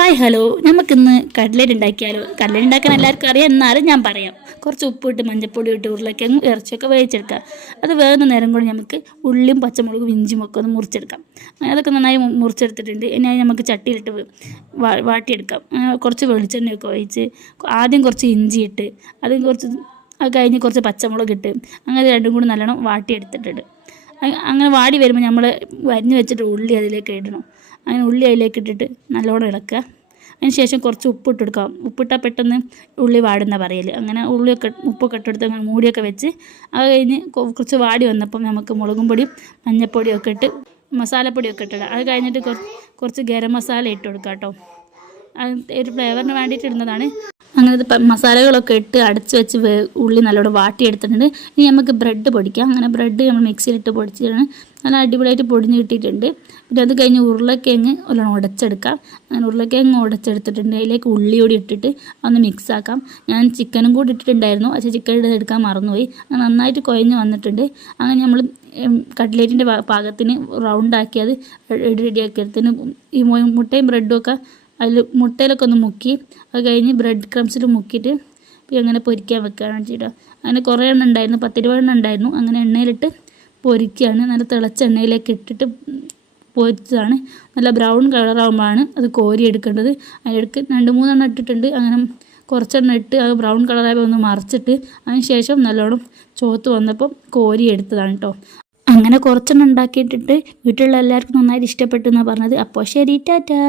Hi hello, നമുക്കിന്ന് cutlet ഉണ്ടാക്കിയാലോ? Cutlet ഉണ്ടാക്കാൻ എല്ലാവർക്കും അറിയാം, എന്നാലും ഞാൻ പറയാം. കുറച്ച് ഉപ്പിട്ട് മഞ്ഞൾപ്പൊടി ഇട്ട് ഉരുളക്കിഴങ്ങ് ഇറച്ചിയൊക്കെ വേവിച്ചെടുക്കാം. അത് വേകുന്ന നേരം കൊണ്ട് നമുക്ക് ഉള്ളിയും പച്ചമുളകും ഇഞ്ചിയും ഒക്കെ ഒന്ന് മുറിച്ചെടുക്കാം. അതൊക്കെ നന്നായി മുറിച്ചെടുത്തിട്ടുണ്ട്. ഇനി നമുക്ക് ചട്ടിയിലിട്ട് വാട്ടിയെടുക്കാം. കുറച്ച് വെളിച്ചെണ്ണയൊക്കെ ഒഴിച്ച് ആദ്യം കുറച്ച് ഇഞ്ചി ഇട്ട് അത് കഴിഞ്ഞ് കുറച്ച് പച്ചമുളക് ഇട്ട് അങ്ങനെ രണ്ടും കൂടി നല്ലോണം വാട്ടിയെടുത്തിട്ടുണ്ട്. അങ്ങനെ വാടി വരുമ്പോൾ നമ്മൾ അരിഞ്ഞ് വെച്ചിട്ട് ഉള്ളി അതിലേക്ക് ഇടണം. അങ്ങനെ ഉള്ളി അതിലേക്ക് ഇട്ടിട്ട് നല്ലോണം ഇളക്കുക. അതിന് ശേഷം കുറച്ച് ഉപ്പിട്ട് കൊടുക്കാം. ഉപ്പിട്ടാൽ പെട്ടെന്ന് ഉള്ളി വാടുന്ന പറയൽ. അങ്ങനെ ഉപ്പൊക്കെ ഇട്ടെടുത്ത് അങ്ങനെ മൂടിയൊക്കെ വെച്ച് അത് കഴിഞ്ഞ് കുറച്ച് വാടി വന്നപ്പം നമുക്ക് മുളകും പൊടിയും മഞ്ഞൾപ്പൊടിയൊക്കെ ഇട്ട് മസാലപ്പൊടിയൊക്കെ ഇട്ടിടാം. അത് കഴിഞ്ഞിട്ട് കുറച്ച് ഗരം മസാല ഇട്ട് കൊടുക്കാം കേട്ടോ. അത് ഒരു ഫ്ലേവറിന് വേണ്ടിയിട്ട് ഇടുന്നതാണ്. അങ്ങനെ ഇത് മസാലകളൊക്കെ ഇട്ട് അടച്ച് വെച്ച് ഉള്ളി നല്ലോണം വാട്ടിയെടുത്തിട്ടുണ്ട്. ഇനി നമുക്ക് ബ്രെഡ് പൊടിക്കാം. അങ്ങനെ ബ്രെഡ് നമ്മൾ മിക്സിയിലിട്ട് പൊടിച്ചിട്ടാണ് നല്ല അടിപൊളിയായിട്ട് പൊടിഞ്ഞ് കിട്ടിയിട്ടുണ്ട്. പിന്നെ അത് കഴിഞ്ഞ് ഉരുളക്കിഴങ്ങ് നല്ലോണം ഉടച്ചെടുക്കാം. അങ്ങനെ ഉരുളക്കിഴങ്ങ് ഉടച്ചെടുത്തിട്ടുണ്ട്. അതിലേക്ക് ഉള്ളിയോടി ഇട്ടിട്ട് ഒന്ന് മിക്സ് ആക്കാം. ഞാൻ ചിക്കനും കൂടി ഇട്ടിട്ടുണ്ടായിരുന്നു, പക്ഷേ ചിക്കൻ എടുക്കാൻ മറന്നുപോയി. അത് നന്നായിട്ട് കുഴഞ്ഞ് വന്നിട്ടുണ്ട്. അങ്ങനെ നമ്മൾ കട്ട്ലേറ്റിൻ്റെ പാകത്തിന് റൗണ്ടാക്കി അത് റെഡിയാക്കി എടുത്തിന് ഈ മുട്ടയും ബ്രെഡും ഒക്കെ അതിൽ മുട്ടയിലൊക്കെ ഒന്ന് മുക്കി അത് കഴിഞ്ഞ് ബ്രെഡ് ക്രംസിൽ മുക്കിയിട്ട് അങ്ങനെ പൊരിക്കാൻ വെക്കുകയാണ് ചെയ്തത്. അങ്ങനെ കുറേ എണ്ണ ഉണ്ടായിരുന്നു, 10-20 എണ്ണ ഉണ്ടായിരുന്നു. അങ്ങനെ എണ്ണയിലിട്ട് പൊരിക്കുകയാണ്. നല്ല തിളച്ച എണ്ണയിലേക്ക് ഇട്ടിട്ട് പൊരിച്ചതാണ്. നല്ല ബ്രൗൺ കളറാകുമ്പോഴാണ് അത് കോരി എടുക്കേണ്ടത്. അതിലേക്ക് 2-3 എണ്ണം ഇട്ടിട്ടുണ്ട്. അങ്ങനെ കുറച്ചെണ്ണം ഇട്ട് അത് ബ്രൗൺ കളറായപ്പോൾ ഒന്ന് മറിച്ചിട്ട് അതിന് ശേഷം നല്ലോണം ചോത്ത് വന്നപ്പോൾ കോരി എടുത്തതാണ് കേട്ടോ. അങ്ങനെ കുറച്ചെണ്ണം ഉണ്ടാക്കിയിട്ടിട്ട് വീട്ടിലുള്ള എല്ലാവർക്കും നന്നായിട്ട് ഇഷ്ടപ്പെട്ടു എന്നാണ് പറഞ്ഞത്. അപ്പോൾ ശരി, ടാറ്റാ.